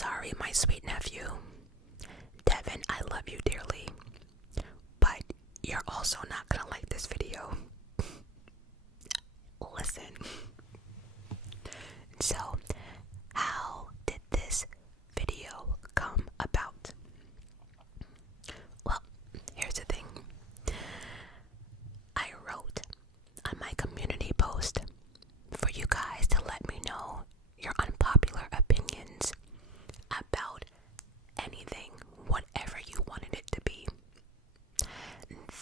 sorry, my sweet nephew. Devin, I love you dearly. But you're also not gonna like this video. Listen. So, how did this video come about? Well, here's the thing. I wrote on my community post for you guys to let me know your unpopular opinions about anything, whatever you wanted it to be.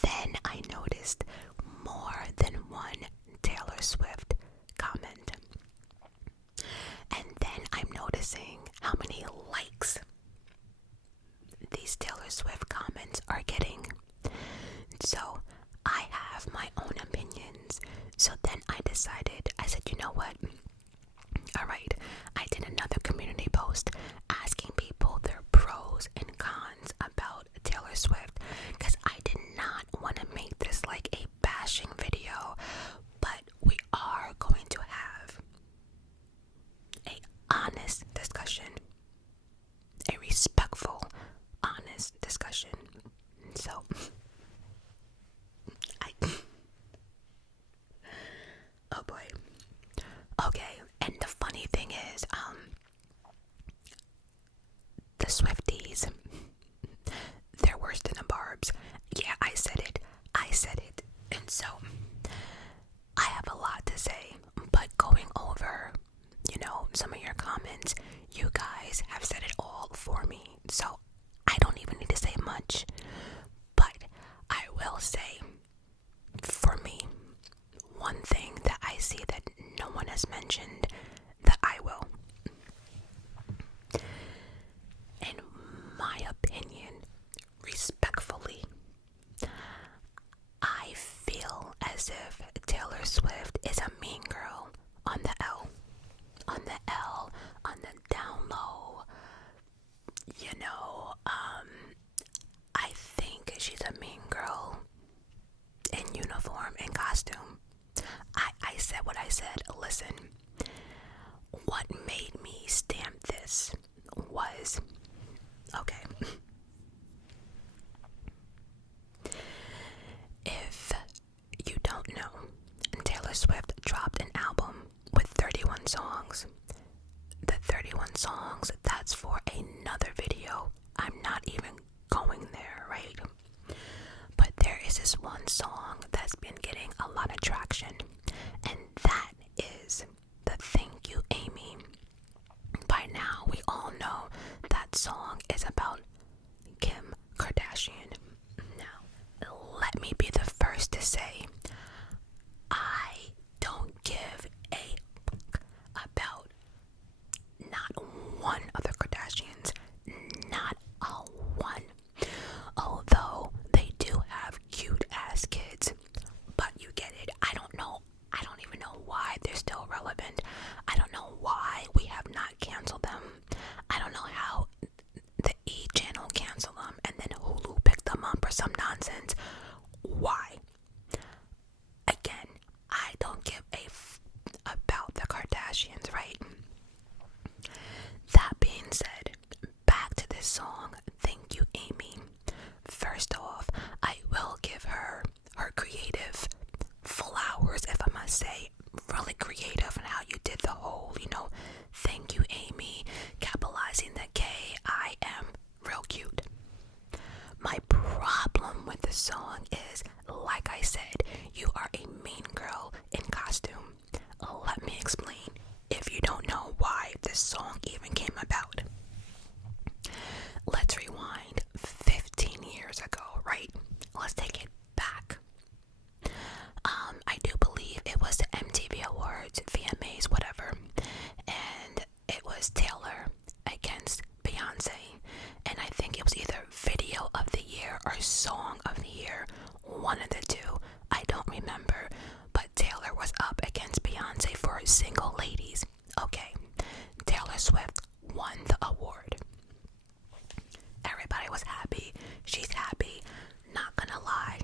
Then I noticed more than one Taylor Swift comment. And then I'm noticing how many likes these Taylor Swift comments are getting. So I have my own opinions. So then I decided, I said, you know what? Alright, I did another community post asking people their pros and cons about Taylor Swift, because I did not want to make this like a bashing video, but we are going to have a honest discussion, a respectful, honest discussion. So oh boy. Okay, and the funny thing is, the Swifties, they're worse than the Barbs. Yeah, I said it. And so, I have a lot to say, but going over, some of your comments, you guys have said it all for me. So, I don't even need to say much. But I will say, for me, one thing that I see that no one has mentioned that I will. In my opinion, respectfully, I feel as if Taylor Swift is a mean girl on the L. On the L, on the down low. I think she's a mean girl in uniform and costume. I said what I said. Listen, what made me stamp this was, okay, if you don't know, Taylor Swift dropped an album with 31 songs. The 31 songs, that's for another video. I'm not even going there, right? But there is this one song that's been getting a lot of traction, and that is the Thank You Amy. By now, we all know that song is about Kim Kardashian. Now, let me be the first to say, I don't give a fuck about not one of the Kardashians, not a one. Although they do have cute ass kids, but you get it. I don't even know why they're still relevant. I don't know why we have not canceled them. I don't know how the E channel canceled them and then Hulu picked them up or some nonsense. Why? Again, I don't give a about the Kardashians, right? That being said, back to this song, Thank You Amy. First off, I will give her creative flowers, if I must say. Really creative in how you did the whole, Thank You Amy, capitalizing the K, I am real cute. My problem with the song is, like I said, you are a mean girl in costume. Let me explain if you don't know why this song even came about. Let's rewind 15 years ago, right? Let's take it back. I do believe it was the MTV Awards, VMAs, whatever, and it was Taylor against Beyonce, and I think it was either Video of the Year or Song of the Year, one of the two. I don't remember, but Taylor was up against Beyonce for Single Ladies. Okay, Taylor Swift won the award. Everybody was happy. She's happy. Not gonna lie,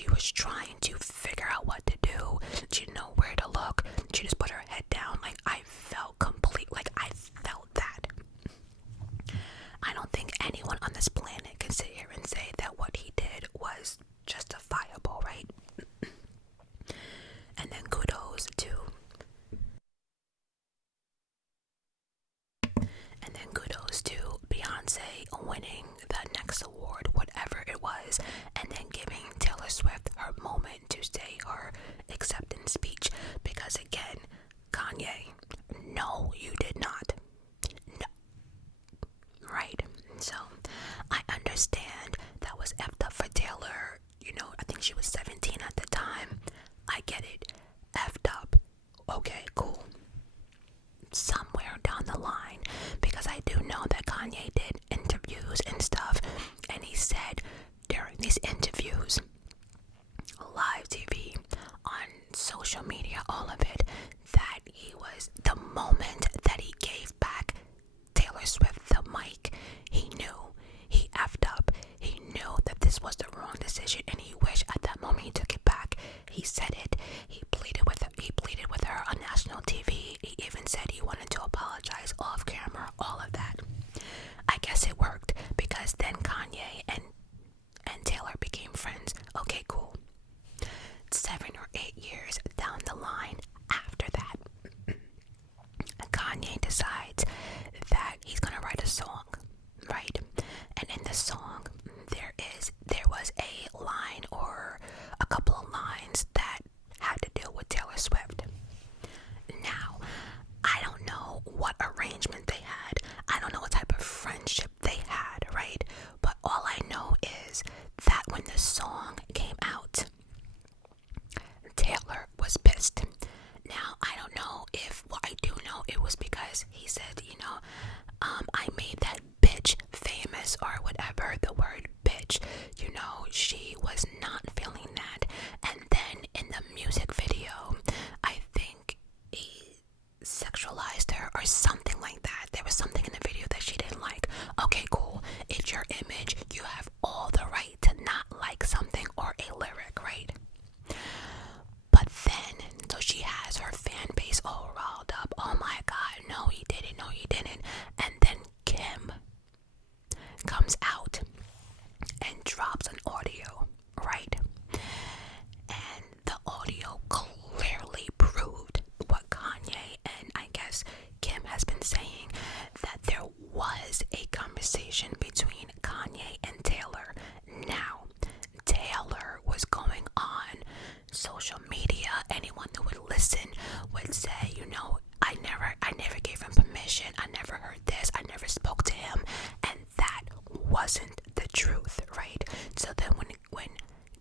she was trying to figure out what to do. She didn't know where to look. She just put her head down. Like, I felt that. I don't think anyone on this planet can sit here and say that what he did was justifiable, right? And then kudos to Beyonce winning the next award, whatever it was, and then giving Taylor Swift her moment to say her acceptance speech. Because again, Kanye, no, you did not. No. Right? So, I understand that was effed up for Taylor. You know, I think she was 17 at the time. I get it. Effed up. Okay, cool. Somewhere down the line, because I do know that Kanye did interviews and stuff, and he said during these interviews, live TV, on social media, all of it, that he was, the moment that he gave back Taylor Swift the mic, he knew he effed up. He knew that this was the wrong decision, and he wished at that moment he took it back. He said it. He pleaded with her on national TV. He even said he wanted to apologize off camera. All of that. I guess it worked, because then Kanye and Taylor became friends. Okay, cool. 7 or 8 years down the line after that, Kanye decides that he's gonna write a song, right? And in the song, there was a line or a couple of lines that had to do with Taylor Swift. Now, I don't know what arrangement they had. I don't know what type of friendship they had, right? But all I know is that when the song came out, Taylor was pissed. Now, I don't know if, well, I do know it was because he said, you know, I made that bitch famous or whatever, the word bitch, you know, she was not feeling that. And then in the music video, I think he sexualized her or something like that. There was something in the video that she didn't like. Okay, cool. It's your image. You have all the right to not like something or a lyric, right? But then, so she has her fan base all riled up. Oh my God, no, he didn't. No, he didn't. And then Kim comes out and drops an audio, right? And the audio clearly proved what Kanye and I guess Kim has been saying, that there was a conversation between Kanye and Taylor. Now, Taylor was going on social media. Anyone who would listen would say, you know, I never gave him permission. I never heard this. I never spoke to him. And that wasn't the truth, right? So then when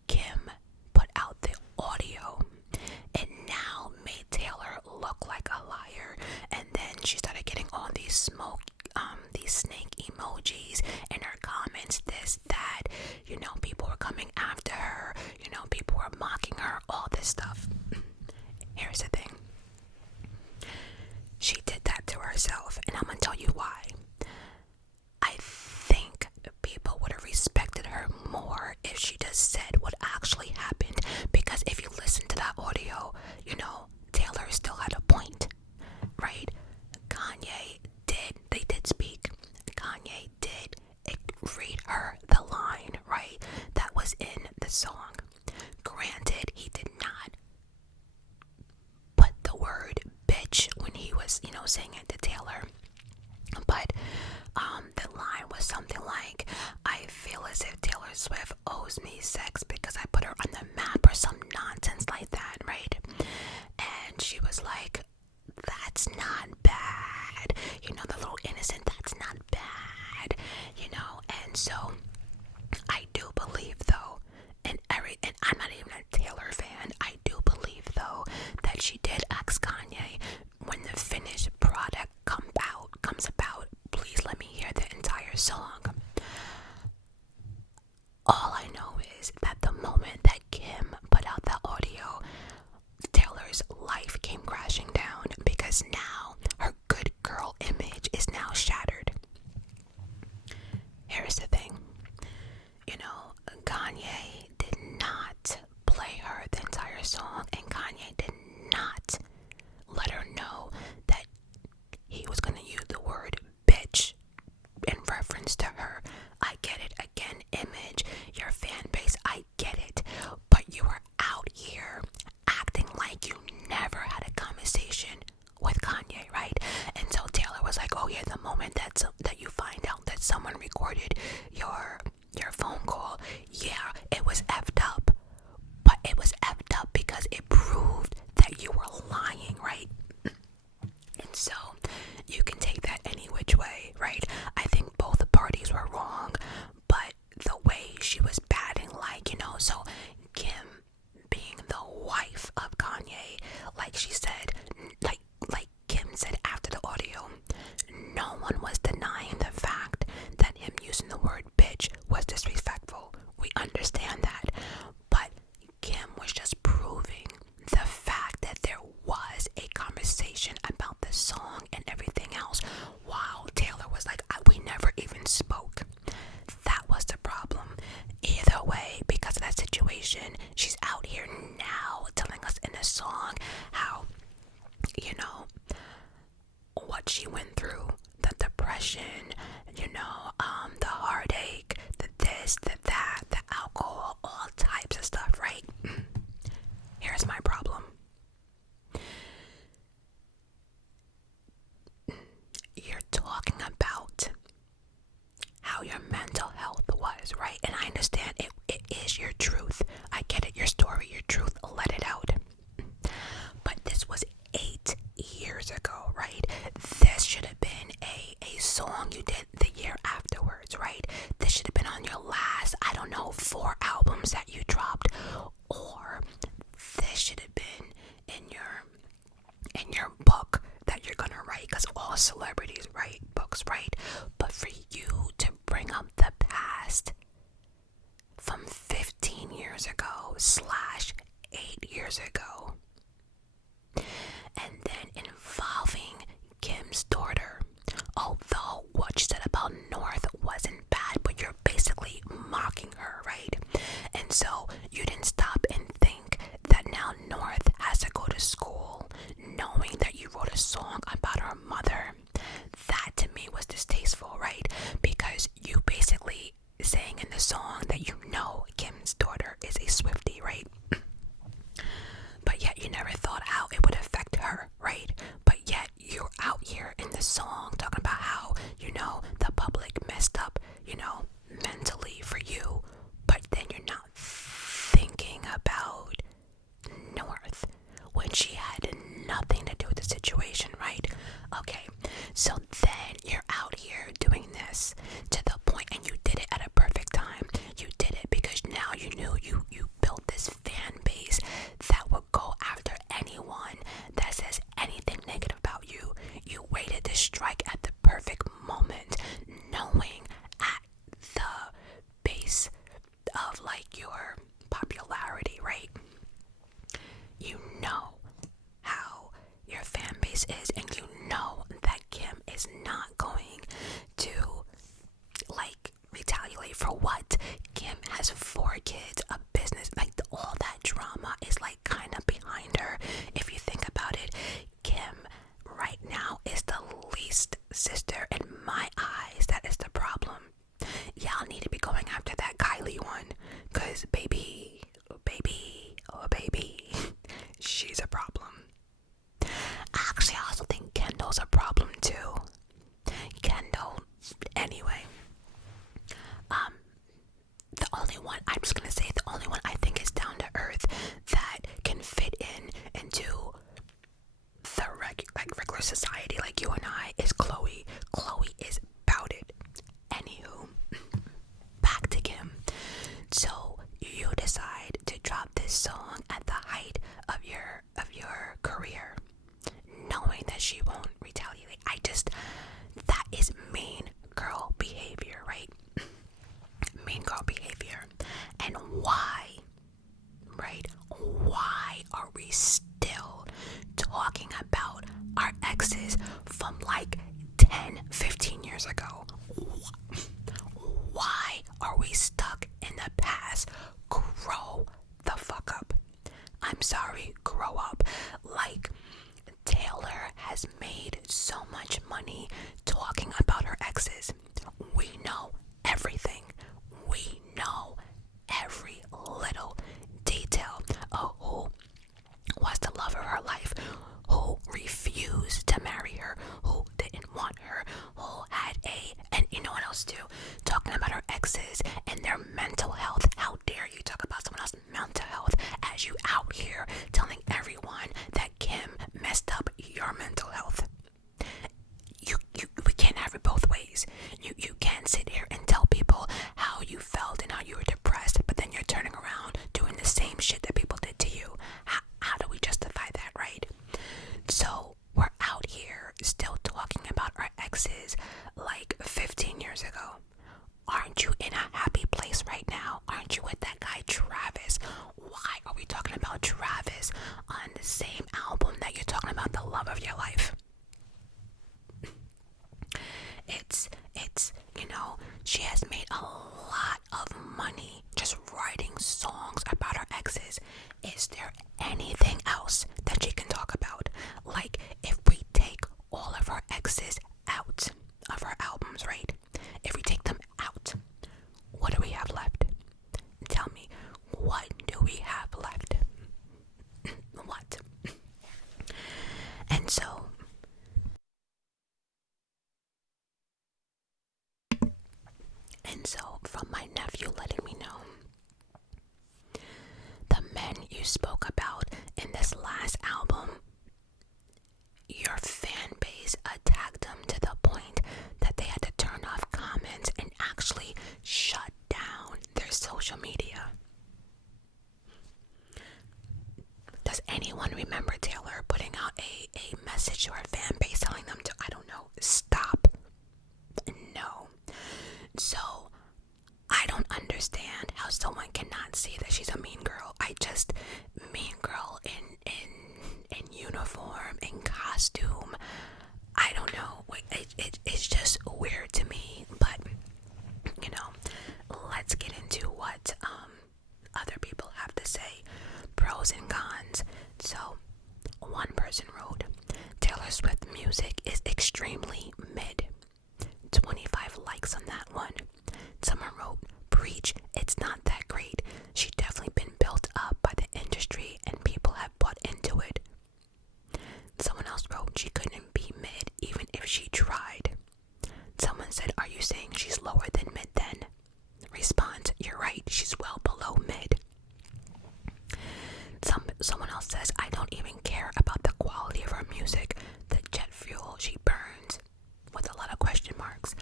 Kim put out the audio, it now made Taylor look like a liar. And then she started getting all these snake emojis in her comments, this, that, you know, people were coming after her, you know, people were mocking her, all this stuff. Here's the thing. She did that to herself, and I'm gonna tell you why. I think people would have respected her more if she just said what actually happened, because if you listen to that audio, you know, Taylor still had a point, right? They did speak. Kanye did read her the line, right? That was in the song. Granted, he did not put the word bitch when he was, you know, saying it to Taylor. But the line was something like, I feel as if Taylor Swift owes me sex because I put her on the map, or some nonsense like that, right? And she was like, that's not bad. You know, the little innocent, that's not bad. You know, and so I do believe though, and I'm not even a Taylor fan, I do believe though that she did ask Kanye, when the finished product comes about, please let me hear the entire song. All I know is that the moment that Kim put out that audio, Taylor's life came crashing down, because now her good girl image is now shattered. Here's the thing. You know, Kanye did not then she's out here now telling us in a song how, you know, what she went through, the depression, the heartache, the this, the that, the alcohol, all types of stuff, right? Here's my problem. You're talking about how your mental health was, right? And I understand it is your truth. I get it, your story, your truth, let it out. But this was 8 years ago, right? This should have been a song you did the year afterwards, right? This should have been on your last, I don't know, 4 albums that you dropped. Or this should have been in your book that you're gonna write, because all celebrities write books, right? But for you to bring up the past from 15 years ago / 8 years ago, and then involving Kim's daughter, although what you said about North wasn't bad, but you're basically mocking her, right? And so you didn't stop and think that now North has to go to school knowing that you wrote a song about her mother. That to me was distasteful, right? Because you basically saying in the song that Kim's daughter is a Swiftie, right? But yet you never thought how it would affect her, right? But yet you're out here in the song talking about how, the public messed up, mentally for you. But then you're not thinking about North when she had nothing to do with the situation, right? Okay, so then you're out here doing this to the point, and you did it at a perfect time. You did it because now you knew you built this fan base that will go after anyone that says anything negative about you. You waited to strike at the perfect moment, knowing at the base of your popularity, right? You know how your fan base is, and you know that Kim is not going to retaliate for what? Kim has 4 kids, a business, all that drama is kind of behind her. If you think about it, Kim right now is the least sister in my eyes. That is the problem. Y'all need to be going after that Kylie one, cause baby, she's a problem. Actually, I also think Kendall's a problem too. Kendall, anyway. The only one I think is down to earth that can fit into the regular society like you and I is Chloe. Chloe is about it. Anywho, back to Kim. So you decide to drop this song at the height of your career, knowing that she won't retaliate. That is mean girl behavior, right? Mean girl behavior. And why, right? Why are we still talking about our exes from 10, 15 years ago? Why are we stuck in the past? Grow the fuck up. I'm sorry, grow up. Taylor has made so much money talking about her exes. We know everything. We know every little detail of who was the love of her life, who refused to marry her, who didn't want her, who had and you know what else too? Talking about her exes and their mental health. How dare you talk about someone else's mental health as you out here telling everyone that Kim messed up your mental health? We can't have it both ways. You can't sit here and tell people how you felt and how you were depressed, but then you're turning around doing the same shit that people did to you. How do we justify that, right? So we're out here still talking about our exes 15 years ago. Aren't you in a happy place right now? Aren't you with that guy Travis? Why are we talking about Travis on the same album that you're talking about the love of your life? It's she has made a lot of money just writing songs about her anything else that she can talk about. Like, if we take all of her exes out of her albums, right? If we take them out, what do we have left? Tell me, what do we have left? What? And so from my nephew letting me know, the men you spoke about in this last album, your fan base attacked them to the point that they had to turn off comments and actually shut down their social media. Does anyone remember Taylor putting out a message to her fan base telling them to, I don't know, stop? No. So I don't understand how someone cannot see that she's a mean girl. Mean girl in uniform, in costume. I don't know. It's just weird to me. But, let's get into what other people have to say. Pros and cons. So, one person wrote, Taylor Swift music is extremely mid. 25 likes on that one. Someone wrote, preach, it's not that great. She's definitely been built up by the industry and people have bought into it. Someone else wrote, she couldn't be mid even if she tried. Someone said, are you saying she's lower than mid then? Response, you're right, she's well below mid. Someone else says, I don't even care about the quality of her music. The jet fuel she burns, with a lot of question marks.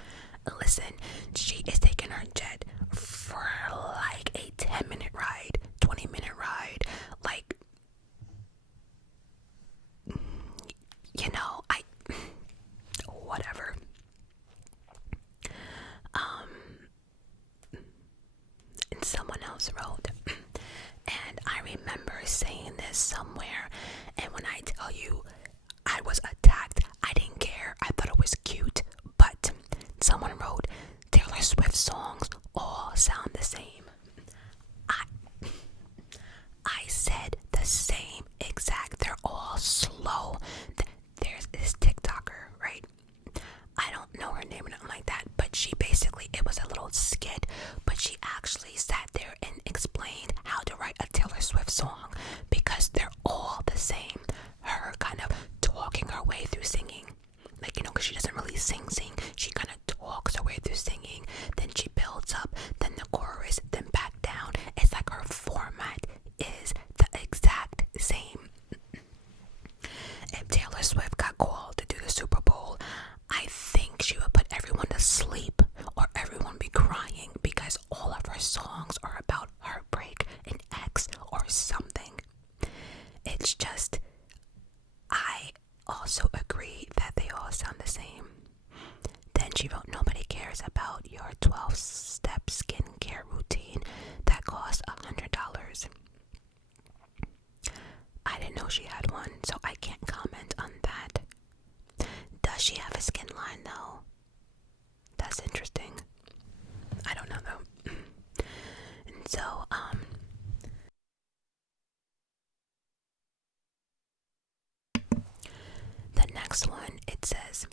Listen, she is taking her jet for like a 10-minute ride, 20-minute ride. Like, whatever. And someone else wrote, and I remember saying this somewhere, and when I tell you I was attacked, I didn't care. I thought it was cute. But someone wrote, Taylor Swift songs all sound the same. I said the same exact. They're all slow. There's this TikToker, right? I don't know her name or nothing like that, but she basically, it was a little skit, but she actually sat there and explained how to write a Taylor Swift song because they're all the same. Her kind of talking her way through singing, like, because she doesn't really sing. She kind of talks her way through singing, then she builds up, then the chorus, then back down. It's like her format is the exact same. If Taylor Swift got called to do the Super Bowl, I think she would put everyone to sleep or everyone would be crying because all of her songs are about heartbreak, an ex, or something. It's just, I also agree that they all sound the same. Then she wrote, nobody cares about your 12-step skincare routine that costs $100. I didn't know she had one, so I can't comment on that. Does she have a skin line though? That's interesting. I don't know though. And so, the next one, it says,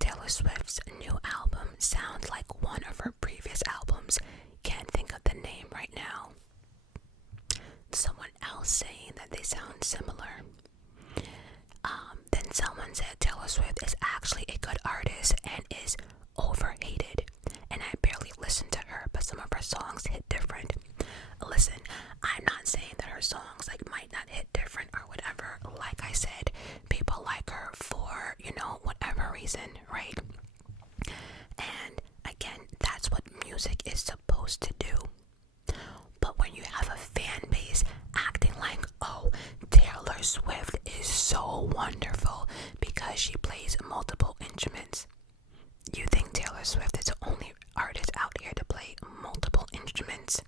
Taylor Swift's new album sounds like one of her previous albums. Can't think of the name right now. Someone else saying that they sound similar. Then someone said Taylor Swift is actually a good artist and is overhated. And I barely listen to her, but some of her songs hit different. Listen, I'm not saying that her songs might not hit different or whatever. Like I said, people like her for, whatever reason, right? And again, that's what music is supposed to do. But when you have a fan base acting like, oh, Taylor Swift is so wonderful because she plays multiple instruments. You think Taylor Swift is the only artist out here to play multiple instruments?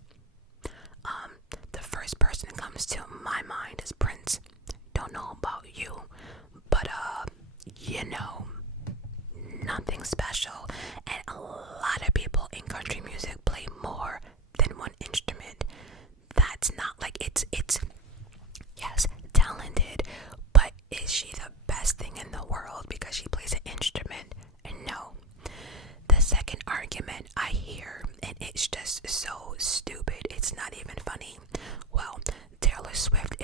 The first person that comes to my mind is Prince. Don't know about you, but nothing special. And a lot of people in country music play more than one instrument. That's not like it's yes,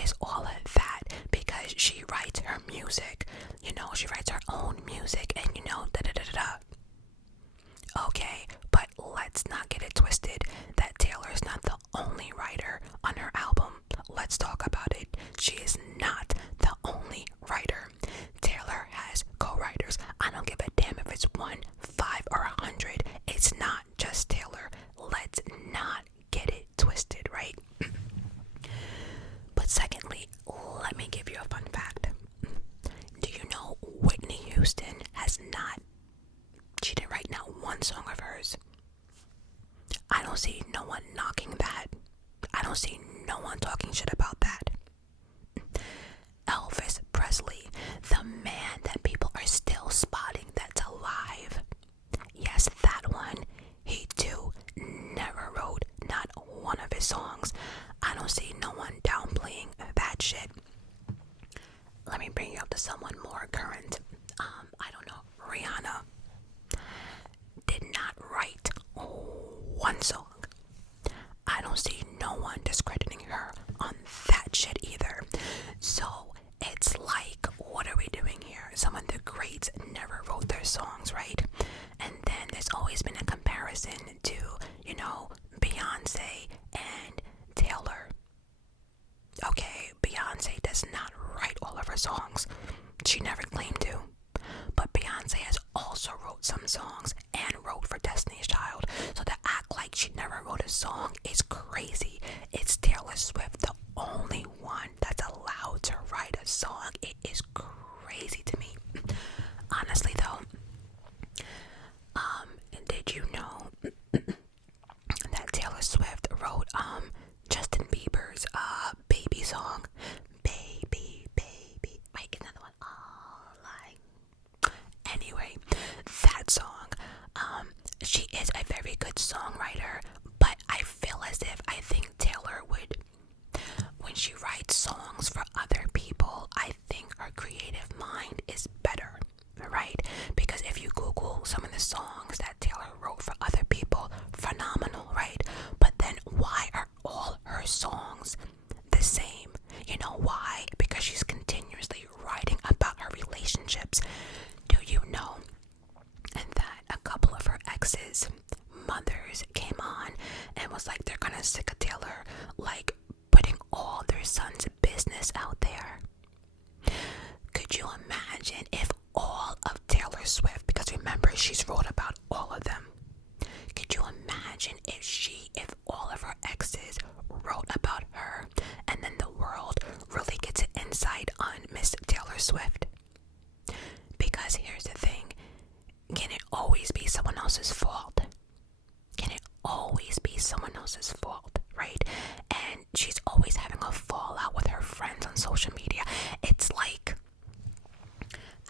is all of that because she writes her music. You know, she writes her own music and you know, da da da da da. Okay, but let's not get it twisted that Taylor is not the only writer on her album. Let's talk about it. She is not the only writer. Taylor has co-writers. I don't give a damn if it's 1, 5, or 100. It's not just Taylor. Let's not get it twisted, right? But secondly, let me give you a fun fact. Do you know Whitney Houston she didn't write not one song of hers. I don't see no one knocking that. I don't see no one talking shit about that. Elvis Presley, the man that people are still spotting that's alive. Yes, that one. He too never wrote not one of his songs. I don't see no one downplaying that shit. Let me bring you up to someone more current. I don't know. Rihanna did not write one song. I don't see no one discrediting her on that shit either. So it's like, what are we doing here? Some of the greats never wrote their songs, right? And then there's always been a comparison to, you know, Beyonce and Taylor. Okay, Beyonce does not write all of her songs. She never claimed to. But Beyonce has also wrote some songs and wrote for Destiny's Child. So to act like she never wrote a song is crazy. It's Taylor Swift, the only one that's allowed to write a song. It is crazy to me. Honestly though, did you know that Taylor Swift wrote Justin Bieber's baby song? Baby, baby. Wait, another one. Oh, like. Anyway, that song. She is a very good songwriter, but I feel as if I think Taylor would, when she writes songs for other people, I think her creative mind is better, right? Because if you Google some of the songs that Taylor wrote for other people, phenomenal, right? But then why are all her songs the same? You know why? Because she's continuously writing about her relationships. Do you know that a couple of her exes' mothers came on and was like, they're gonna sick of Taylor, like putting all their sons' business out there? Could you imagine if all of Taylor Swift, because remember she's wrote about all of them, could you imagine if all of her exes wrote about her and then the world really gets an insight on Miss Taylor Swift? Because here's the thing, can it always be someone else's fault? Can it always be someone else's fault, right? And she's always having a fallout with her friends on social media. It's like,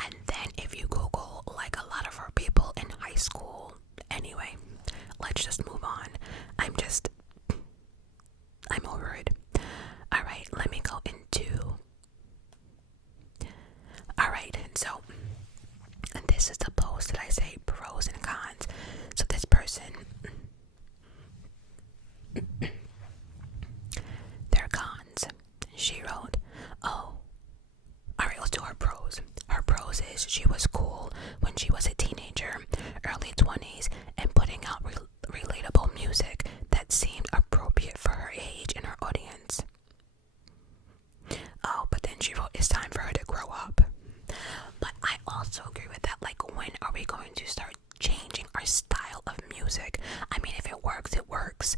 and then if you Google like a lot of her people in high school, anyway, let's just move on. I'm over it. Alright, let me go into, alright, so this is the post that I say pros and cons. So this person, their cons, she wrote, alright, let's do her pros. Her pros is she was cool when she was a teenager, early 20s, and putting out relatable music that seemed appropriate for her age and her audience. Oh, but then she wrote, it's time for her to grow up. But I also agree with that. Like, when are we going to start changing our style of music? I mean, if it works, it works.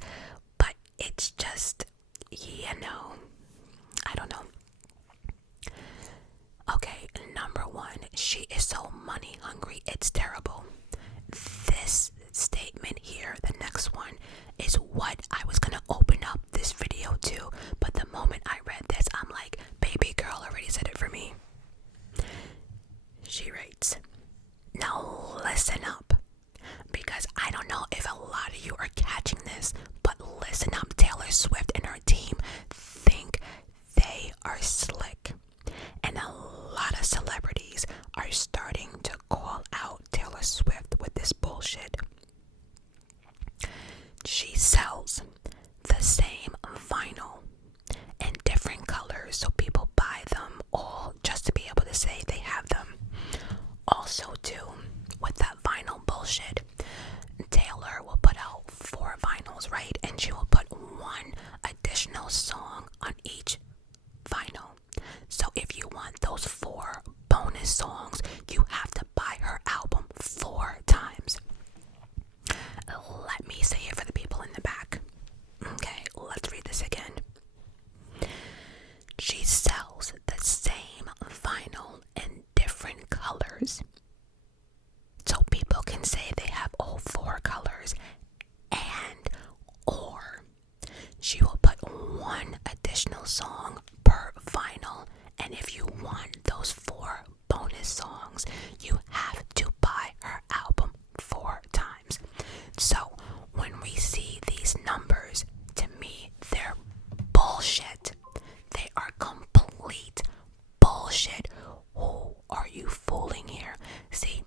But it's just, I don't know. Okay, number one, she is so money hungry, it's terrible. This statement here, the next one, is what I was gonna open up this video to, but the moment I read this, I'm like, baby girl already said it for me. She writes, now listen up, because I don't know if a lot of you are catching this, but listen up. Taylor Swift and her team think they are slick, and a lot of celebrities are starting to call out Taylor Swift with this bullshit. She sells the same vinyl in different colors so she sells the same vinyl in different colors. So people can say they have all 4 colors, and or she will put 1 additional song per vinyl, and if you want those 4 bonus songs, you have to buy her album 4 times. So when we see these numbers, to me, they're bullshit. They are complete bullshit. Who are you fooling here? See,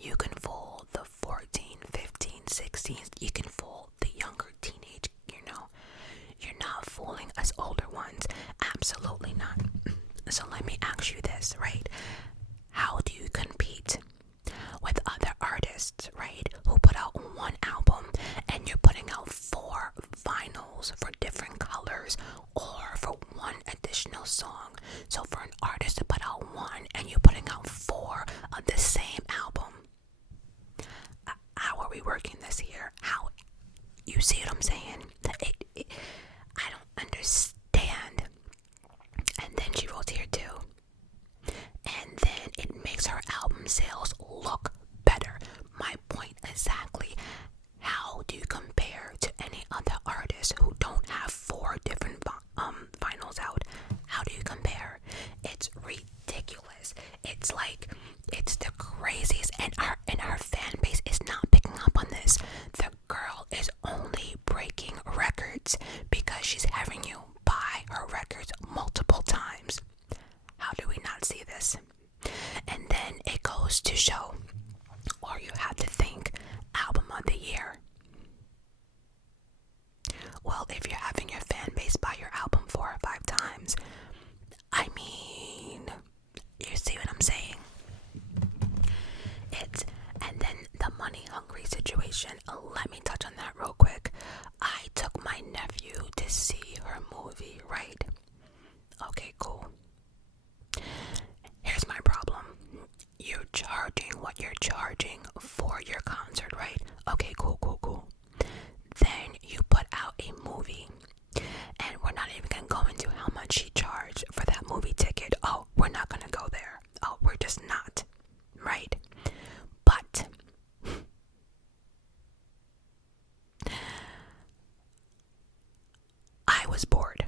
you can fool the 14, 15, 16s. You can fool the younger teenage, You're not fooling us older ones. Absolutely not. So let me ask you this, right? How do you compete with other artists, right, who put out 1 album and you're putting out 4 vinyls for different colors or for 1 additional song? So for an artist to put out 1 and you're putting out 4 of the same album, how are we working this here? How, you see what I'm saying? I don't understand. And then she wrote here too. And then it makes her album sales look better. My point exactly. How do you compare to any other artist who don't have 4 different vinyls out? How do you compare? It's ridiculous. It's like, it's the craziest, and our fan base is not picking up on this. The girl is only breaking records because she's having you buy her records multiple times. How do we not see this? And then it goes to show, or you have to think, album of the year. Well, if you're having your fan base buy your album 4 or 5 times, I mean, you see what I'm saying? And then the money hungry situation, let me touch on that real quick. I took my nephew to see her movie, right? Okay, cool. Here's my problem. You're charging what you're charging for your concert, right? Okay, cool. Then you put out a movie, and we're not even gonna go into how much she charged for that movie ticket. Oh, we're not gonna go there. Oh, we're just not, right? But I was bored,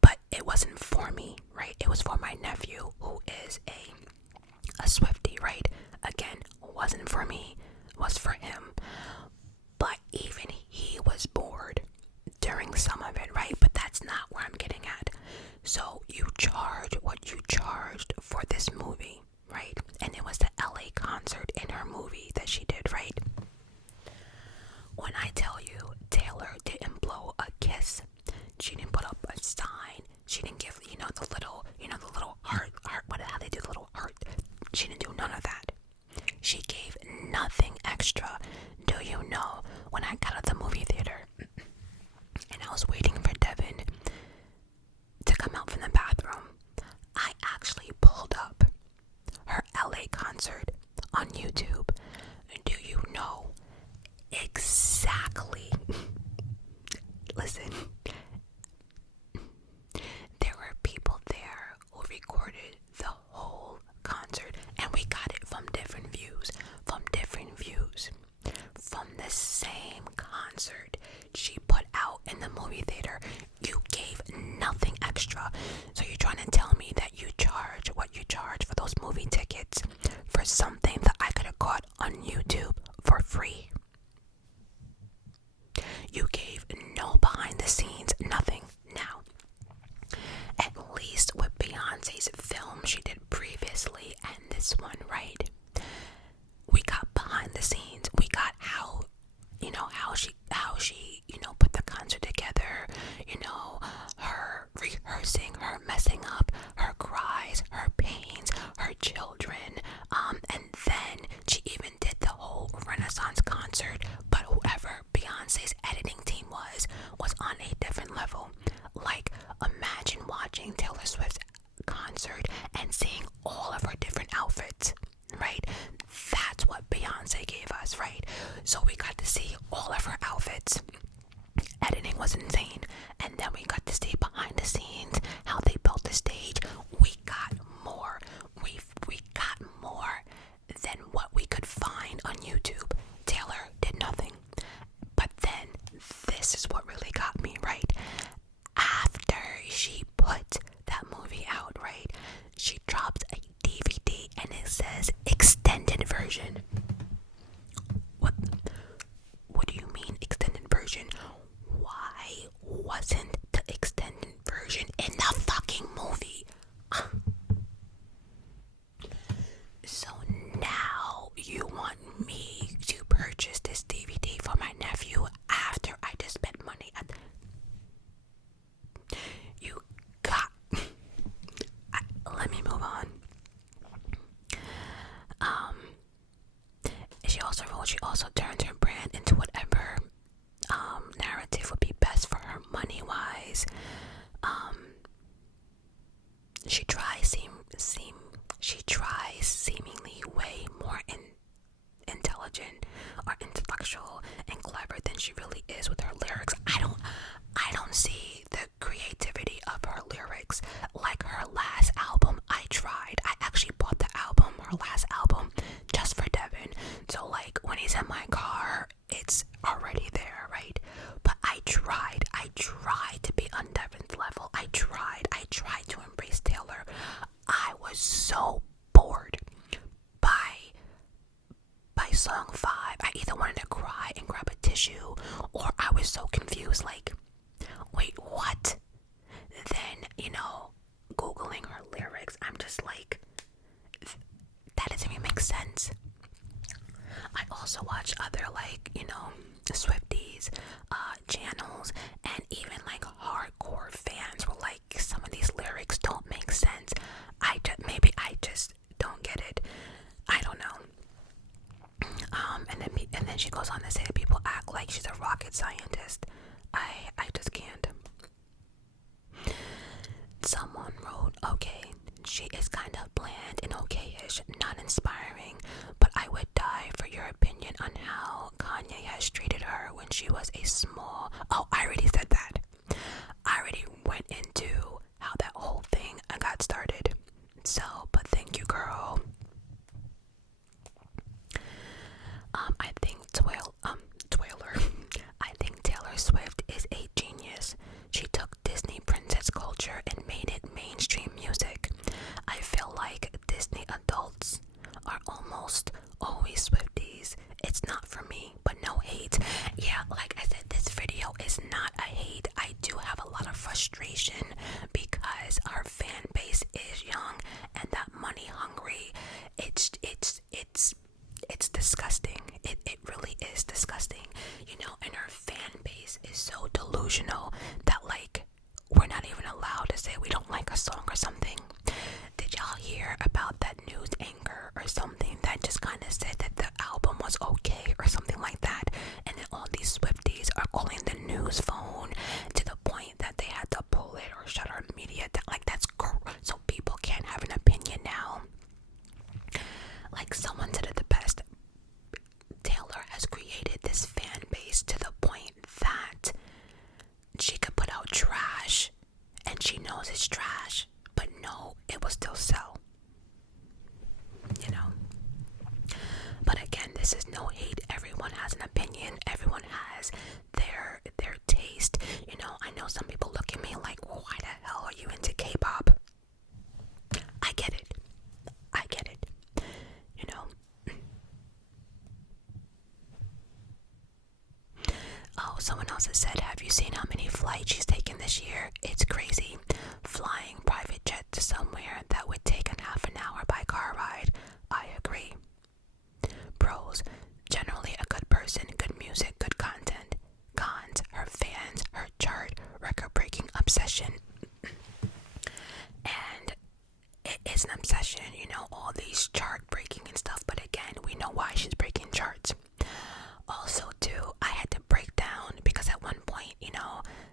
but it wasn't for me, right? It was for my nephew, who is a Swiftie, right? Again, wasn't for me, was for him. But even he was bored during some of it, right? But that's not where I'm getting at. So you charge what you charged for this movie, right? And it was the LA concert in her movie that she did, right? When I tell you Taylor didn't blow a kiss, she didn't put up a sign, she didn't give, the little heart, how they do the little heart. She didn't do none of that. She gave nothing extra. Do you know, when I got out of the movie theater and I was waiting for Devin to come out from the bathroom, I actually pulled up her LA concert on YouTube. Do you know exactly? Listen, there were people there who recorded the whole concert, and we got it from different views, from the same concert she put out in the movie theater. You gave nothing extra. So you're trying to tell me that you charge what you charge for those movie tickets for something that I could have got on YouTube for free? You gave no behind the scenes, nothing. Now, at least with Beyonce's film she did previously and this one, right? We got behind the scenes. We got how she put the concert together, her rehearsing, her messing up, her cries, her pains, her children, and then she even did the whole Renaissance concert. But whoever Beyonce's editing team was on a different level. Like, imagine watching Taylor Swift's concert and seeing all of her different outfits, right? That's what Beyonce gave us, right? So we got to see all of her outfits. Editing was insane. And then we got to see behind the scenes how they built she also turns her brand into whatever narrative would be best for her money wise. She tries seemingly way more intelligent or intellectual and clever than she really is with her lyrics. I don't see the creativity of her lyrics. Like her last album, I actually bought the album, her last album, just for Devin. So like when he's in my car, it's already there, right? But I tried to be on Devin's level. I tried to embrace Taylor. I was so bored by song 5. I either wanted to cry and grab a tissue, or I was so confused, like, wait, what? Then, Googling her lyrics, I'm just like, that doesn't even make sense. I also watch other, like, Swifties, channels, and even like hardcore fans were like, some of these lyrics don't make sense. Maybe I just don't get it. I don't know. And then she goes on to say that people act like she's a rocket scientist. I just can't. Someone wrote, okay, she is kind of bland and okay-ish, not inspiring, but I would die for your opinion on how Kanye has treated her when she was a small... Oh, I already said that. I already went into how that whole thing got started. So, but thank you, girl. I think Taylor Swift is a genius. She took Disney princess culture and made it mainstream music. I feel like Disney adults are almost always Swifties. It's not for me, but no hate. Yeah, like I said, this video is not a hate. I do have a lot of frustration because our fan base is young and that money hungry. It's disgusting. It really is disgusting. And our fan base is so delusional that like we're not even allowed to say we don't like a song or something. Did y'all hear about that news anchor or something that just kind of said that the album was okay or something like that? And then all these Swifties are calling the news phone to the point that they had to pull it or shut our media down. Like that's so people can't have an opinion now. Like someone said it the best. Taylor has created this fan base to the point that she could put out trash and she knows it's trash, but no, it will still sell. But again, this is no hate. Everyone has an opinion. Everyone has their taste. I know some people look at me like, well, why the hell are you into K-pop? I get it. Oh, someone else has said, have you seen how many flights she's taken this year? It's crazy. Flying private jet to somewhere that would take a half an hour by car ride. I agree. Pros, generally a good person, good music, good content. Cons, her fans, her chart, record-breaking obsession. And it is an obsession, all these chart-breaking and stuff, but again, we know why she's breaking charts. Also, too, I had to break down because at one point,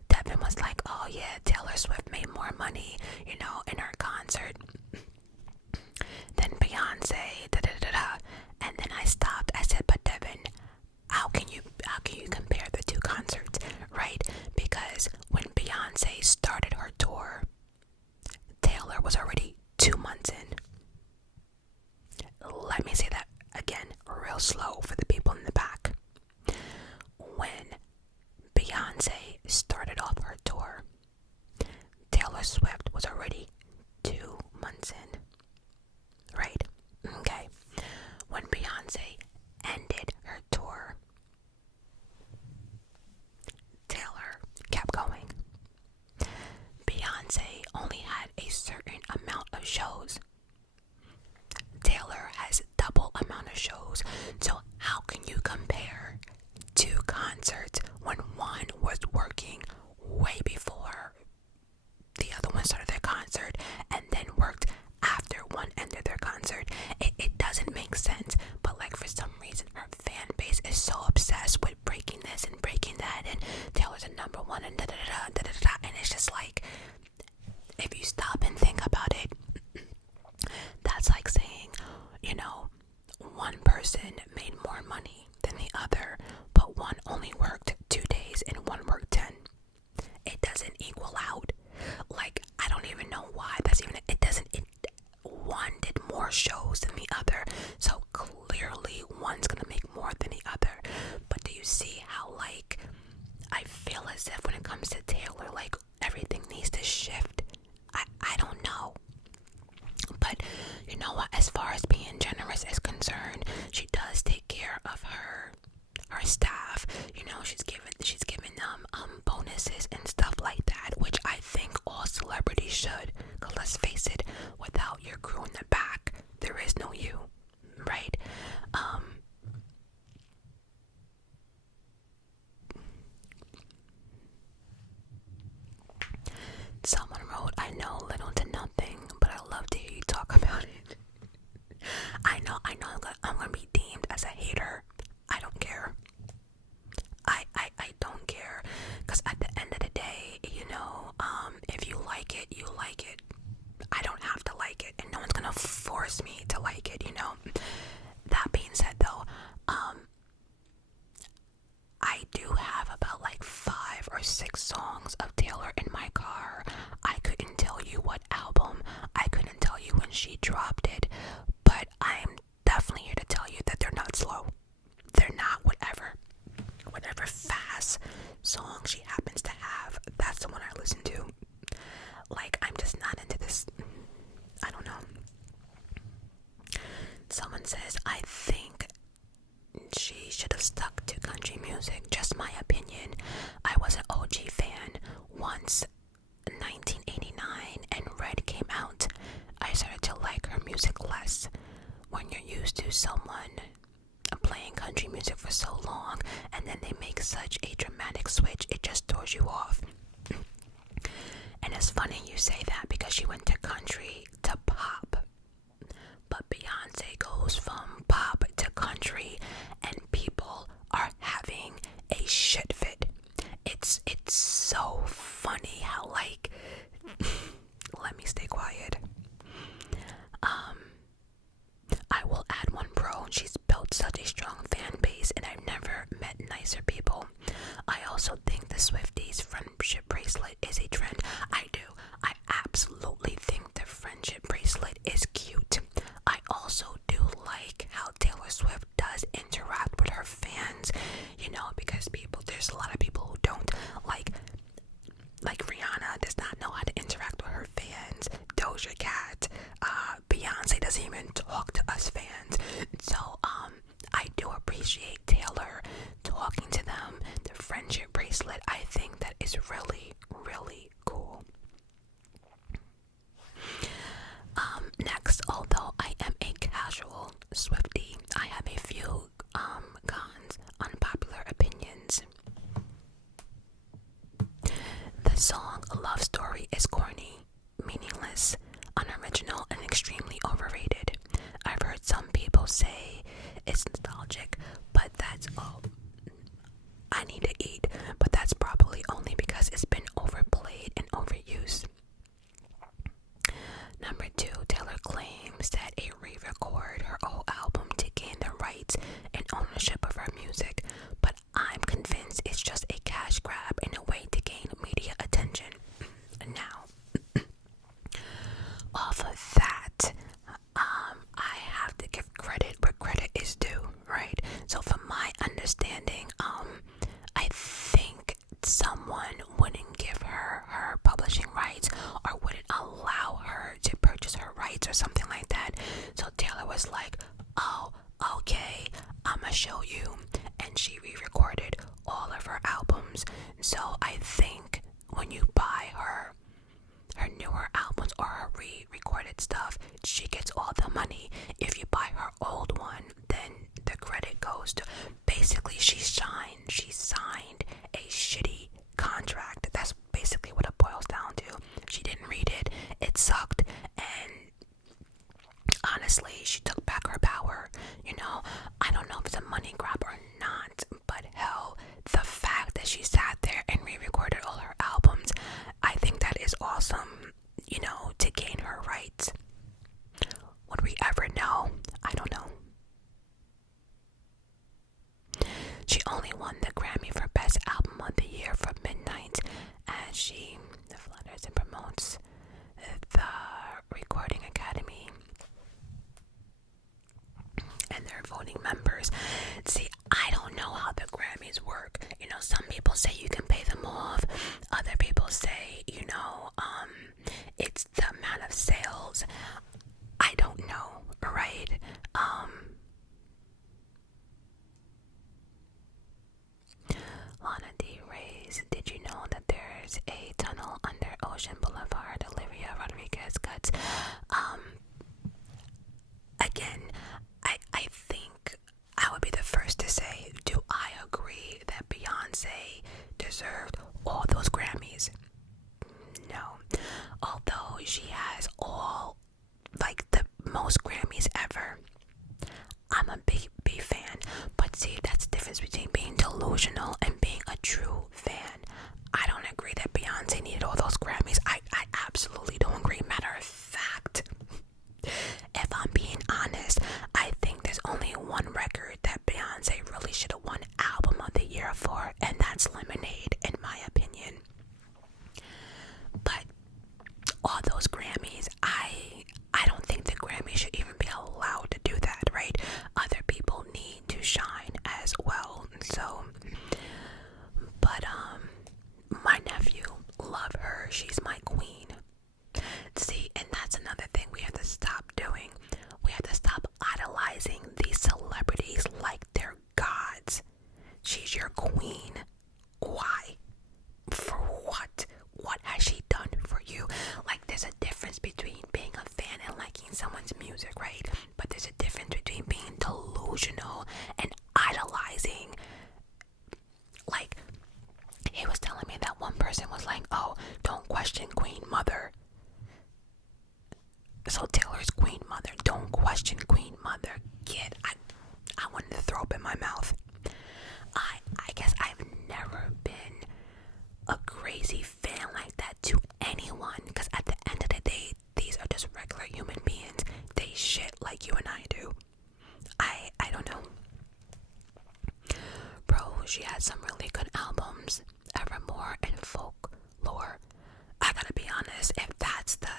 Devin was like, oh yeah, Taylor Swift made more money, in her concert than Beyonce, da-da-da-da. And then I stopped. I said, but Devin, how can you compare the two concerts, right? Because when Beyonce started her tour, Taylor was already 2 months in. Let me say that again, real slow for the people in the back. When Beyonce started off her tour, Taylor Swift was already 2 months in. Right? Okay. When Beyonce ended her tour, Taylor kept going. Beyonce only had a certain amount you stop and think about it, that's like saying, one person made more money than the other, but one only worked 2 days and one worked 10. It doesn't equal out. Like, I don't even know why that's even, one did more shows than the other, so clearly one's gonna make more than the other. But do you see how, like, I feel as if when it comes to Taylor, like, everything needs to shift? I don't know. But you know what, as far as being generous is concerned, she does take care of her staff. She's given them bonuses and stuff like that, which I think all celebrities should. Cause let's face it, without your crew in the back, there is no you, right? Someone wrote, I know little to nothing, but I love to hear you talk about it. I know I'm gonna be deemed as a hater. I don't care. I don't care, because at the end of the day, if you like it, you like it. I don't have to like it, and no one's gonna force me to like it, That being said, though, I do have about like 5 or 6 songs of Taylor in my car. I couldn't tell you what album, I couldn't tell you when she dropped it, but I'm definitely here to tell you that they're not slow. They're not whatever fast song she happens to have, that's the one I listen to. Like, I'm just not into this. I don't know. Someone says, I think she should have stuck to country music. Just my opinion. I was an OG fan once 1989 and Red came out. I started to like her music less. When you're used to someone playing country music for so long and then they make such a dramatic switch, it just throws you off. And it's funny you say that, because she went to country to pop, but Beyonce goes from pop to country and people are having a shit fit. It's so funny how, like, let me stay quiet. I will add one pro. She's built such a strong fan base, and I've never met nicer people. I also think the Swifties friendship bracelet is a trend. I do. I absolutely think the friendship bracelet is cute. I also do like how Taylor Swift does interact with her fans, because there's a lot of people who don't. Like Rihanna does not know how to interact with her fans. Doja Cat, Beyonce doesn't even talk to us fans. So I do appreciate Taylor talking to them. The friendship bracelet, I think that is really, really cool. Next, although I am a casual Swiftie, I have a few cons, unpopular opinions. The song Love Story is corny, meaningless, unoriginal, and extremely overrated. I've heard some people say it's nostalgic, but that's all I need to eat, but that's probably only because it's been overplayed and overused. Number 2, Taylor claims that a re-record her old album to gain the rights and ownership of her music, but I'm convinced it's just a cash grab and a way to gain media attention. Now, off of that, I have to give credit where credit is due, right? So from my understanding, I think someone wouldn't give her her publishing rights or wouldn't allow her to purchase her rights or something like that. So Taylor was like, oh, okay, I'ma show you. And she re-recorded all of her albums. So I think when you buy her newer albums or her re-recorded stuff, she gets all the money. If you buy her old one, then the credit goes to, basically she signed a shitty contract. That's basically what it boils down to. She didn't read it, it sucked, and honestly, she took back her power. I don't know if it's a money grab or not, but hell, the fact that she sat there and re-recorded all her albums, I think that is awesome. founding members. See, I don't know how the Grammys work. You know, some people say you can pay them off. Other people say, you know, it's the amount of sales. I don't know, right? Lana D. Reyes, did you know that there's a tunnel under Ocean Boulevard? Olivia Rodriguez cuts. Again, I think I would be the first to say, do I agree that Beyonce deserved all those Grammys? No. Although she has all, like, the most Grammys ever, I'm a big fan. But see, that's the difference between being delusional and being a true fan. I don't agree that Beyonce needed all those Grammys. I absolutely don't agree. Matter of fact, if I'm being honest, I think there's only one record that Beyonce really should have won Album of the Year for, and that's Lemonade, in my opinion. But all those Grammys, I don't think the Grammys should even be allowed to do that, right? Other people need to shine as well. So, but my nephew, love her. She's my queen. See, and that's another thing we have to stop doing. We have to stop idolizing these celebrities like they're gods. She's your queen. Why? For what? What has she done for you? Like, there's a difference between being a fan and liking someone's music, right? But there's a difference between being delusional and idolizing. Like, he was telling me that one person was like, oh, don't question Queen Mother. So Taylor's Queen Mother. Don't question Queen Mother. Kid, I wanted to throw up in my mouth. I guess I've never been a crazy fan like that to anyone, because at the end of the day, these are just regular human beings. They shit like you and I do. I don't know. Bro, she had some really good albums. Evermore and Folklore. I gotta be honest, if that's the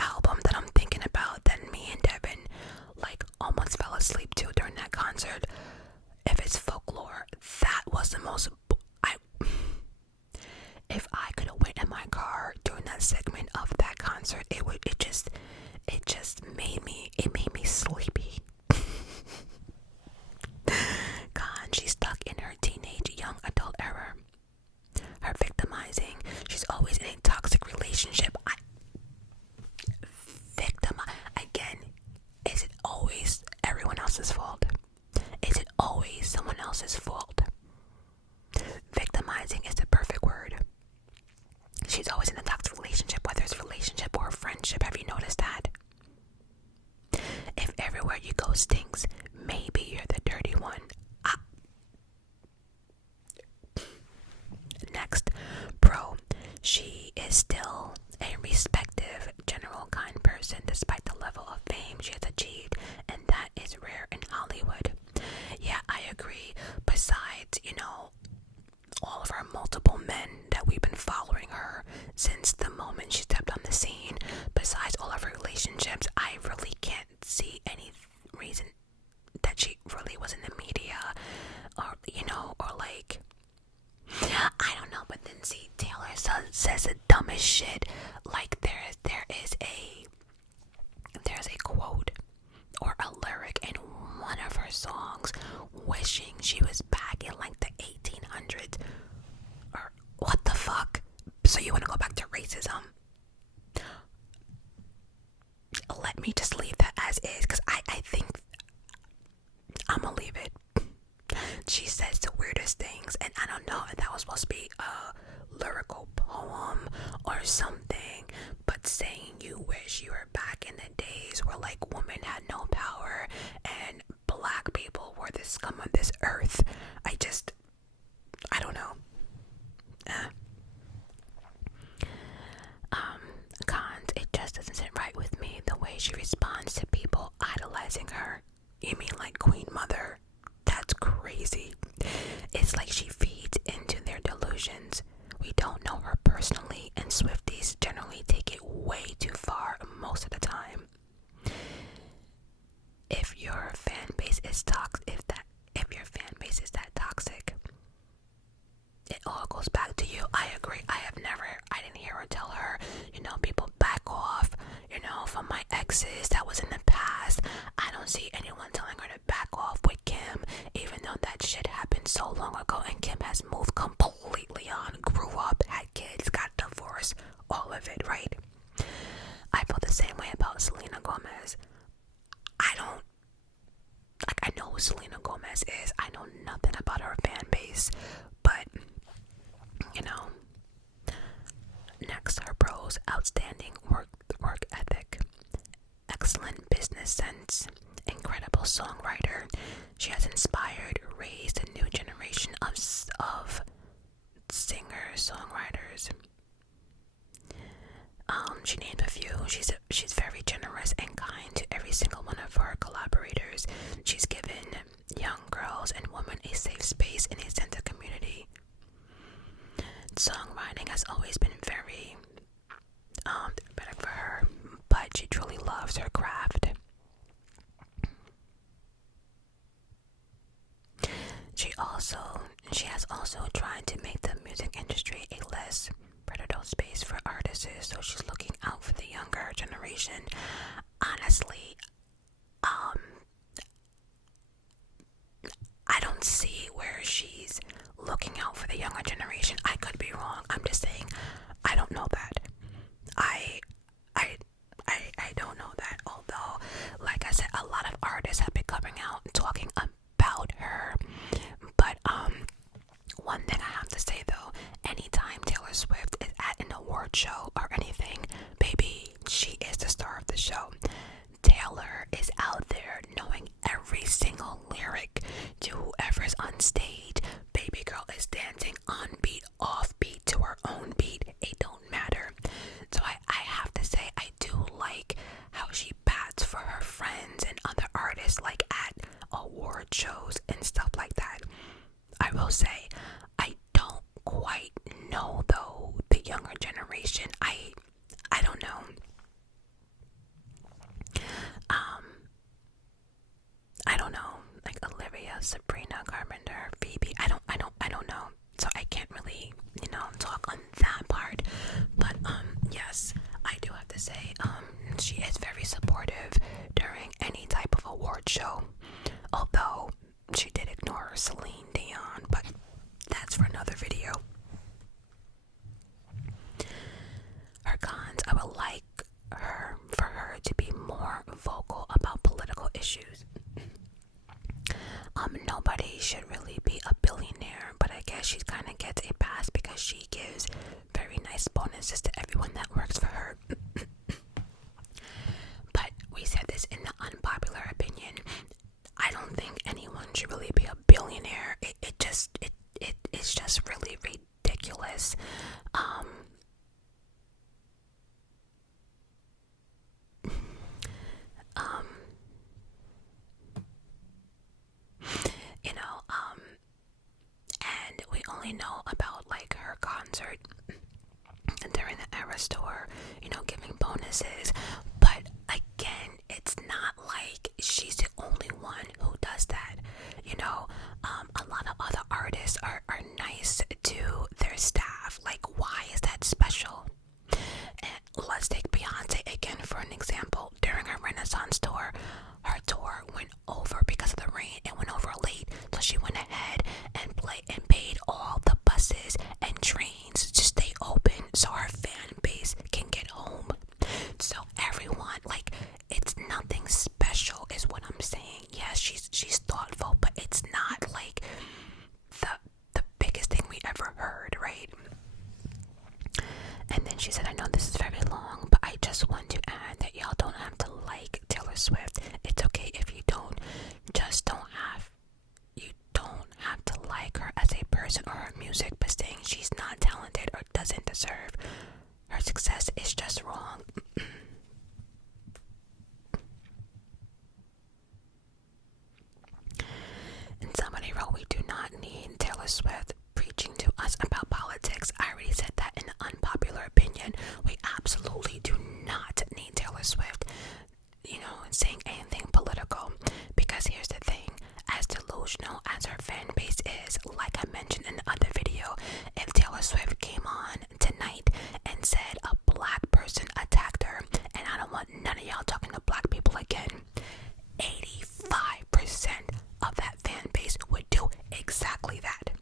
album that I'm thinking about, then me and Devin like almost fell asleep to during that concert. If it's Folklore, that was the most if I could have went in my car during that segment of that concert, it just made me sleepy. God, she's stuck in her teenage young adult era. Her victimizing. She's always in a toxic relationship. Again, is it always everyone else's fault? Is it always someone else's fault? Victimizing is the perfect word. She's always in a toxic relationship, whether it's relationship or friendship. Have you noticed that? If everywhere you go stinks, maybe you're the dirty one. Next, Pro. She is still a respective, general kind person despite the level of fame she has achieved, and that is rare in Hollywood. Yeah, I agree. Besides, you know, all of her multiple men that we've been following her since the moment she stepped on the scene, besides all of her relationships, I really can't see any reason that she really was in the media, or, you know, or like, I don't know. But then see, Taylor says the dumbest shit. Like, there's a quote or a lyric in one of her songs wishing she was back in like the 1800s. Or what the fuck? So you want to go back to racism? Let me just leave that as is, because I think I'm gonna leave it. She says the weirdest things, and I don't know if that was supposed to be a lyrical poem or something, but saying you wish you were back in the days where like women had no power and black people were the scum of this earth. I don't know. Cons, it just doesn't sit right with me the way she responds to people idolizing her. You mean like Queen Mother? That's crazy. It's like she feeds into their delusions. We don't know her personally, and Swifties generally take it way too far most of the time. If your fan base is toxic, exes. That was in the past. I don't see anyone telling her to back off with Kim, even though that shit happened so long ago and Kim has moved completely on, grew up, had kids, got divorced, all of it, right? I feel the same way about Selena Gomez. I know who Selena Gomez is. I know nothing about her fan base, but, you know. Next, her pros: outstanding work ethic, excellent business sense, incredible songwriter. She has inspired, raised a new generation of singers, songwriters. She named a few. She's very generous and kind to every single one of her collaborators. She's given young girls and women a safe space and a sense of community. Songwriting has always been very better for her, but she truly loves her craft. She has also tried to make the music industry a less predator space for artists, so she's looking out for the younger generation. Honestly, I don't see where she's looking out for the younger generation. I could be wrong. I'm just saying I don't know that. I don't know that. Although, like I said, a lot of artists have been coming out and talking about her. But one thing I have to say though, anytime Taylor Swift is at an award show or anything, baby, she is the star of the show. Taylor is out there knowing every single lyric to whoever's on stage. Baby girl is dancing on beat, off beat, to her own beat. It don't matter. So I have to say, I do like how she bats for her friends and other artists, like at award shows and stuff like that. I will say, I don't quite know though the younger generation. I don't know. I don't know, like Olivia, Sabrina Carpenter, Phoebe. I don't know. So I can't really, talk on that part. But yes, I do have to say, she is very supportive during any type of award show. Although she did ignore Celine Dion, but that's for another video. Her cons: I would like for her to be more vocal about political issues. Nobody should really be a billionaire, but I guess she kind of gets a pass because she gives very nice bonuses to everyone that works for her. But we said this in the unpopular opinion. I don't think anyone should really be a billionaire. It's just really ridiculous. And we only know about like her concert during the Eras tour, giving bonuses. But again, it's not like she's the only one who does that. A lot of other artists are nice to their staff. Like, why is that special? And let's take Beyonce again for an example. During her Renaissance tour, her tour went over because of the rain. It went over late, so she went ahead and paid all the buses and trains to stay open so her fan base can get home. So everyone, like, it's nothing special is what I'm saying. Yes, she's thoughtful, but it's not like the biggest thing we ever heard, right? And then she said, I know this is very long, but I just want to add that y'all don't have to like Taylor Swift. It's okay if you don't. You don't have to like her as a person or her music, but saying she's not talented or doesn't deserve her success is just wrong. And somebody wrote, we do not need Taylor Swift preaching to us about politics. I already said that in the unpopular opinion. We absolutely do not need Taylor Swift, saying anything political. Because here's the thing, as delusional as her fan base is, like I mentioned in the other video, if Taylor Swift came on tonight and said a black person attacked her, and I don't want none of y'all talking to black people again. 85% of that fan base would do exactly that.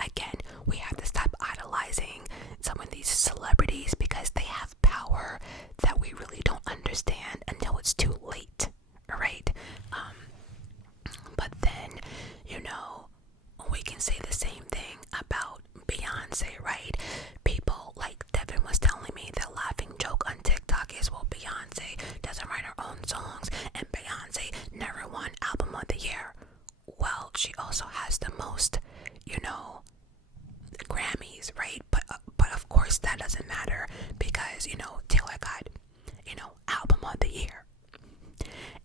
Again, we have to stop idolizing some of these celebrities because they have power that we really don't understand until it's too late, right? But then, we can say the same thing about Beyonce, right? People like Devin was telling me the laughing joke on TikTok is, well, Beyonce doesn't write her own songs and Beyonce never won album of the year. Well, she also has the most, Grammys, right? But of course that doesn't matter because, Taylor got, album of the year.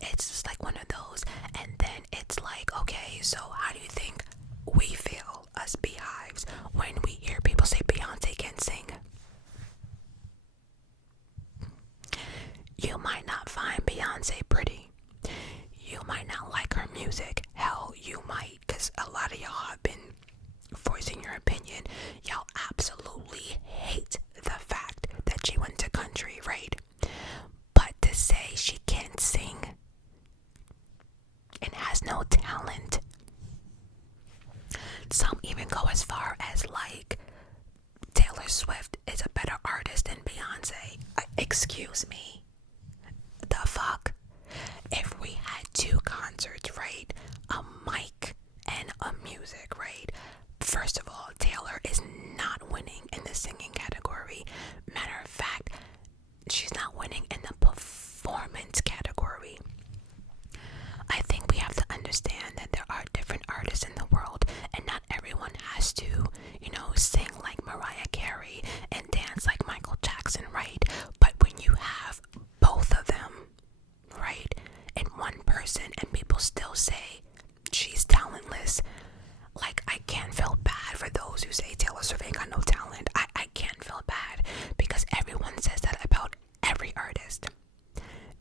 It's just like one of those. And then it's like, okay, so how do you think we feel as beehives when we hear people say Beyonce can sing? You might not find Beyonce pretty. You might not like her music. Hell, you might, because a lot of y'all have been voicing your opinion. Y'all absolutely hate the fact that she went to country, right? But to say she can't sing and has no talent, some even go as far as like Taylor Swift is a better artist than Beyonce. Excuse me. The fuck? If we had two concerts, right? A mic and a music, right? First of all, Taylor is not winning in the singing category. Matter of fact, she's not winning in the performance category. I think we have to understand that there are different artists in the world, and not everyone has to, sing like Mariah Carey and dance like Michael Jackson, right? But when you have both of them, right, in one person, and people still say she's talentless, like, I can't feel bad for those who say Taylor Swift ain't got no talent. I can't feel bad because everyone says that about every artist.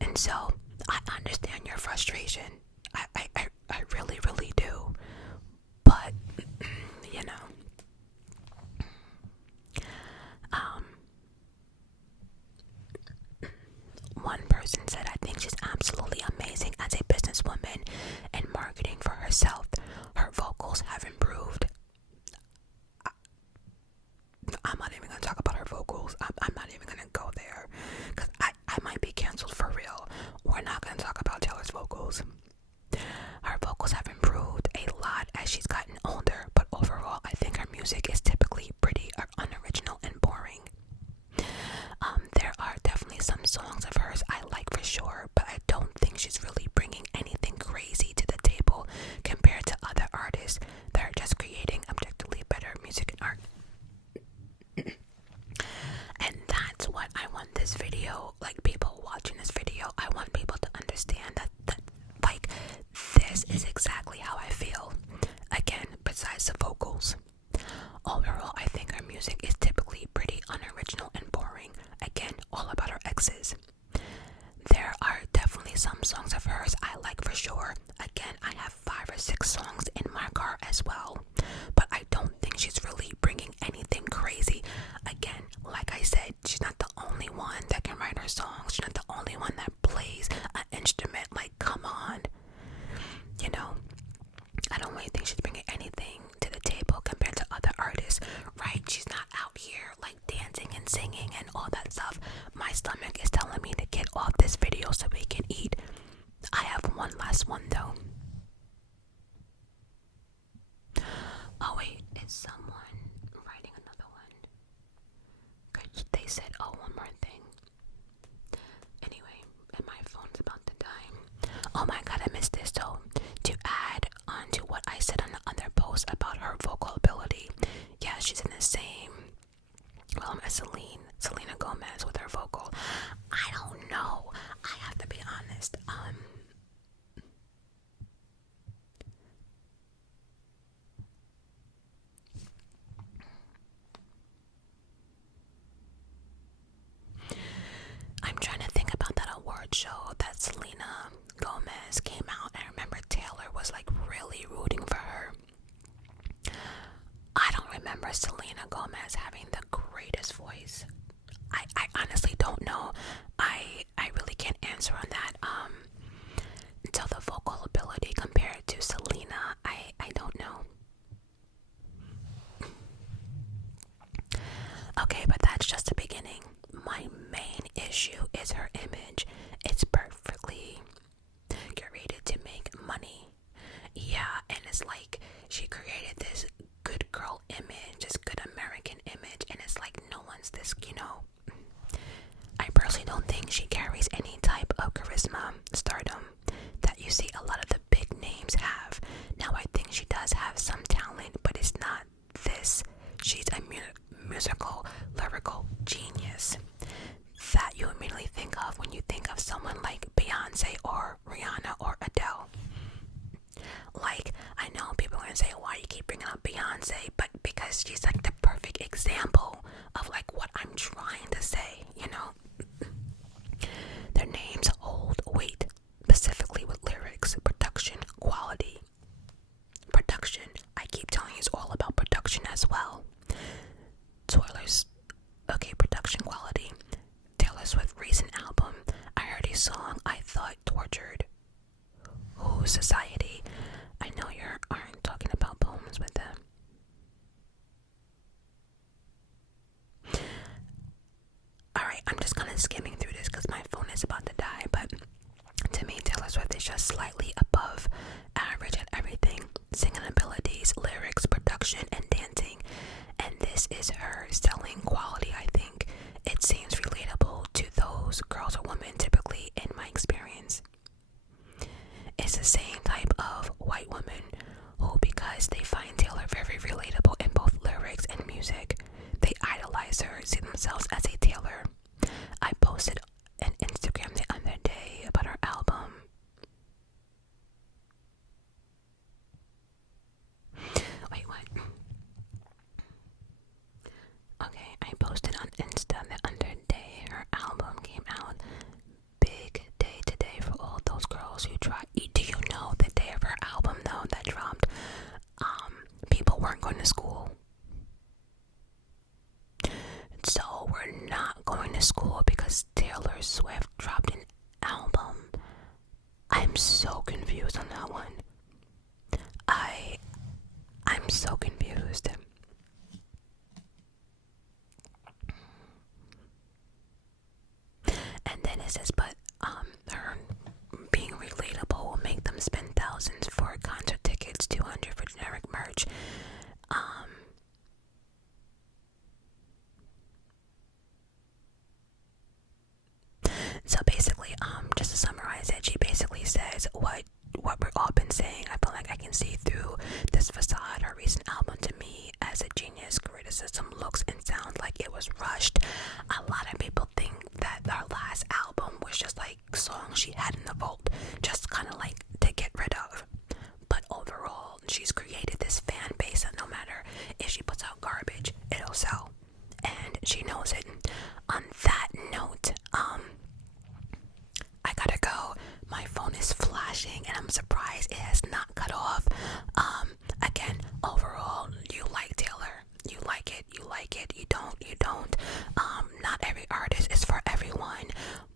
And so I understand your frustration. I really, really do. But, one person said, I think she's absolutely amazing as a businesswoman and marketing for herself. Her vocals have improved. I'm not even going to talk about her vocals. I'm not even going to go there because I might be canceled for real. We're not going to talk about Taylor's vocals. Her vocals have improved a lot as she's gotten older, but overall I think her music is typically pretty unoriginal and boring. There are definitely some songs of hers I like for sure, but I don't think she's really bringing anything crazy to the table compared to other artists that are just creating objectively better music and art. And that's what I want this video, like people watching this video, I want people to understand that like, this is exactly how I feel. Again, besides the vocals. Overall, I think her music is typically pretty unoriginal and boring. Again, all about her exes. There are definitely some songs of hers I like for sure. Again, I have 5 or 6 songs in my car as well. But I don't think she's really bringing anything crazy. Again, like I said, she's not the only one that can write her songs. She's not the only one that plays an instrument. Like, come on. I don't really think she's bringing anything to the table compared to other artists, right? She's not out here like dancing and singing and all that stuff. My stomach is telling me to get off this video so we can eat. I have one last one though. Oh wait, is someone writing another one? They said, oh, one more thing. Anyway, and my phone's about to die. Oh my god, I missed this though. To add on to what I said on the other post about her vocal ability, yeah, she's in the same realm as Selena Gomez with her vocal. I don't know. I have to be honest. I'm trying to think about that award show that Selena Gomez came out, and I remember Taylor was like really rooting for her. I don't remember Selena Gomez having the greatest voice. I honestly don't know. I really can't answer on that. Until the vocal ability compared to Selena, I don't know. Okay, but that's just the beginning. My main issue is her image. It's perfectly curated to make money. Yeah, and it's like she created this good girl image, this good American image, and it's like no one's this, I personally don't think she carries any type of charisma, stardom that you see a lot of the big names have. Now, I think she does have some talent, but it's not this. She's a musical, lyrical genius that you immediately think of when you think of someone like Beyonce or Rihanna or Adele. Like, I know people are gonna say, why you keep bringing up Beyonce, but because she's like the perfect example of like what I'm trying to say, Their names hold weight, specifically with lyrics, production, quality. Production, I keep telling you, is all about production as well. Spoilers. Okay, production quality. Taylor Swift's recent album, I heard a song I thought tortured. Ooh, Society. I know you aren't talking about poems with them. Alright, I'm just kind of skimming through this because my phone is about to die, but to me, Taylor Swift is just slightly above average at everything. Singing abilities, lyrics, production, and dancing. And this is her selling quality, I think. It seems relatable to those girls or women typically in my experience. It's the same type of white woman who, because they find Taylor very relatable in both lyrics and music, they idolize her, see themselves as a Taylor. I posted an Instagram the other day about her album. Wait, what? Okay, I posted on Insta the other day her album came out. Big day today for all those girls who try. Do you know the day of her album though that dropped? People weren't going to school. So we're not going to school because Taylor Swift dropped an album. I'm so confused on that one. I'm so confused. And then it says, but her being relatable will make them spend thousands for concert tickets, 200 for generic merch. So basically, just to summarize it, she basically says what we've all been saying. I feel like I can see through this facade. Her recent album to me as a genius. Criticism looks and sounds like it was rushed. A lot of people think that her last album was just like songs she had in the vault, just kind of like to get rid of. But overall, she's created this fan base that no matter if she puts out garbage, it'll sell. And she knows it. On that note, I gotta go. My phone is flashing and I'm surprised it has not cut off. Again, overall, you like Taylor. You like it, you don't. Not every artist is for everyone,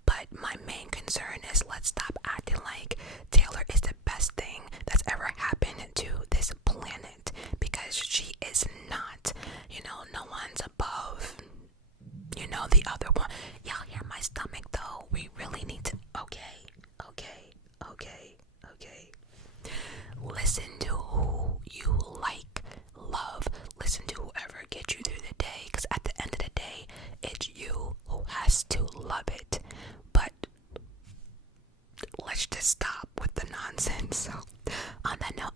but my main concern is let's stop acting like Taylor is the best thing that's ever happened to this planet, because she is not. No one's above, the other one. Y'all hear my stomach though? We really need to, okay. Listen to who you like, love. Listen to whoever gets you through the day, because at the end of the day, it's you who has to love it. But let's just stop with the nonsense. So on that note,